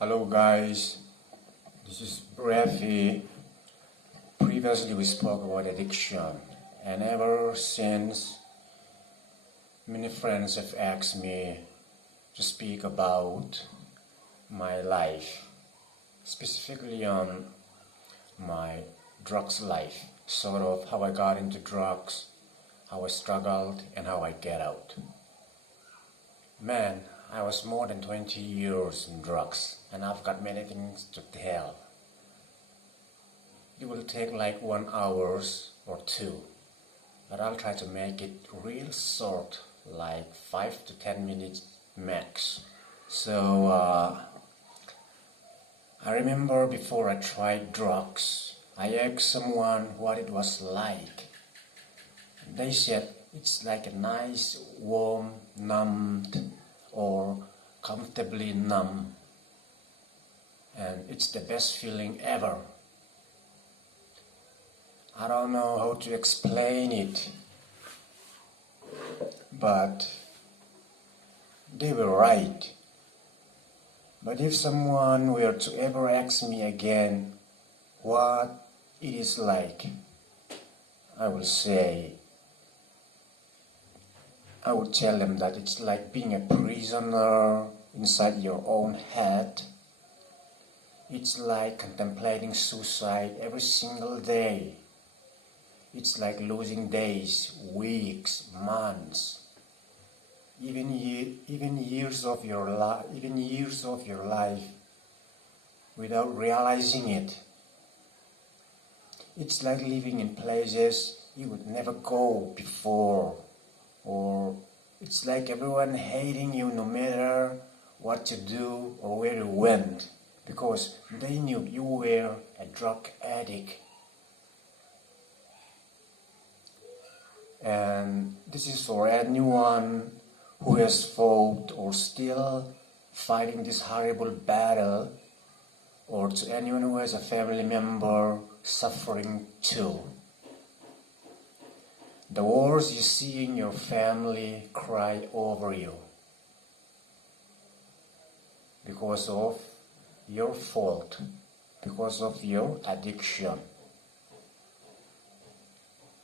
Hello guys, this is Rafi. Previously we spoke about addiction, and ever since many friends have asked me to speak about my life, specifically on my drugs life, sort of how I got into drugs, how I struggled, and how I get out. Man, I was more than 20 years in drugs, and I've got many things to tell. It will take like 1 hour or 2, but I'll try to make it real short, like 5 to 10 minutes max. So I remember before I tried drugs, I asked someone what it was like. They said it's like a nice, warm, numbed, or comfortably numb, and it's the best feeling ever. I don't know how to explain it, but they were right. But if someone were to ever ask me again what it is like, I would tell them that it's like being a prisoner inside your own head. It's like contemplating suicide every single day. It's like losing days, weeks, months, even years of your life without realizing it. It's like living in places you would never go before. Or it's like everyone hating you no matter what you do or where you went, because they knew you were a drug addict. And this is for anyone who has fought or still fighting this horrible battle, or to anyone who has a family member suffering too. The words you see in your family cry over you because of your fault, because of your addiction.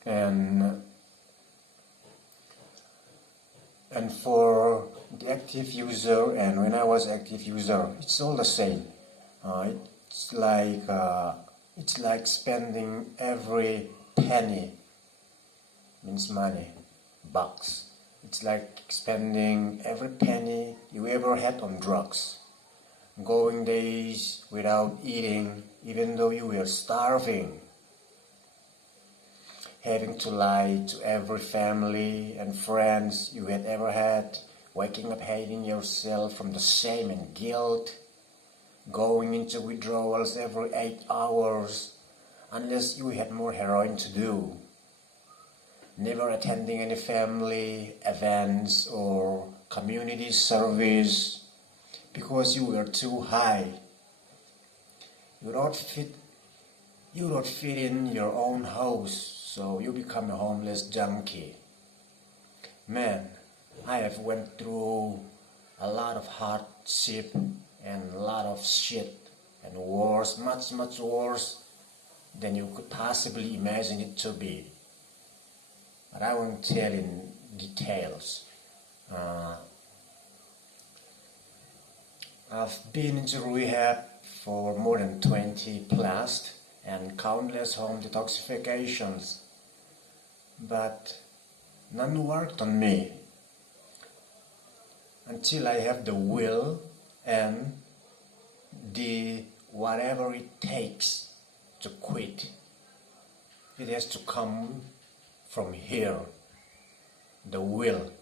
And for the active user, and when I was active user, it's all the same. It's like spending every penny, means money, bucks. It's like spending every penny you ever had on drugs. Going days without eating, even though you were starving. Having to lie to every family and friends you had ever had. Waking up hating yourself from the shame and guilt. Going into withdrawals every 8 hours, unless you had more heroin to do. Never attending any family events or community service because you were too high. You don't fit in your own house, so you become a homeless junkie. Man, I have went through a lot of hardship and a lot of shit, and worse, much worse than you could possibly imagine it to be. But I won't tell in details. I've been into rehab for more than 20 plus and countless home detoxifications, but none worked on me until I have the will and the whatever it takes to quit. It has to come from here, the will,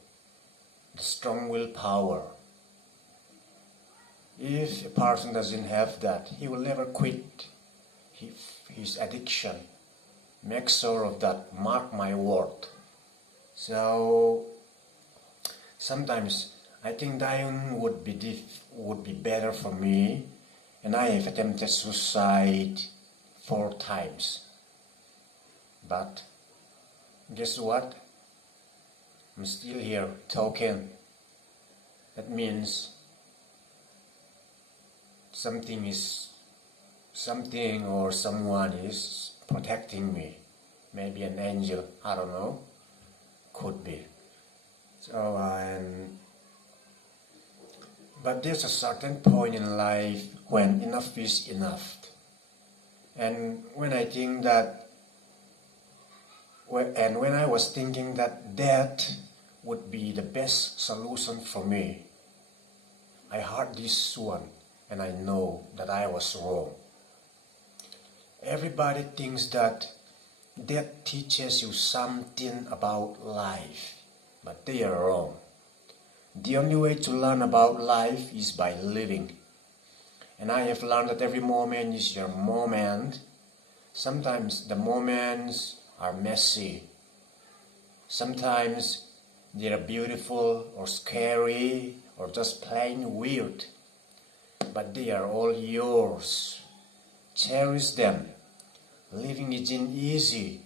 the strong willpower. If a person doesn't have that, he will never quit his addiction. Make sure of that, mark my word. So sometimes I think dying would be better for me, and I have attempted suicide 4 times. But guess what? I'm still here talking. That means something or someone is protecting me. Maybe an angel, I don't know, could be. But there's a certain point in life when enough is enough. And when I was thinking that death would be the best solution for me, I heard this one and I know that I was wrong. Everybody thinks that death teaches you something about life, but they are wrong. The only way to learn about life is by living. And I have learned that every moment is your moment. Sometimes the moments are messy. Sometimes they are beautiful or scary or just plain weird. But they are all yours. Cherish them. Living isn't easy.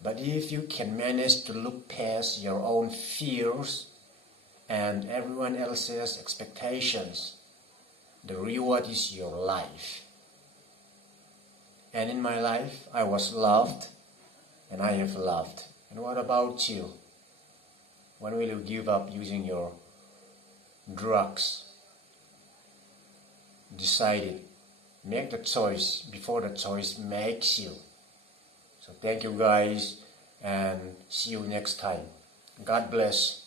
But if you can manage to look past your own fears and everyone else's expectations, the reward is your life. And in my life, I was loved, and I have loved. And what about you? When will you give up using your drugs? Decide it. Make the choice before the choice makes you. So thank you guys, and see you next time. God bless.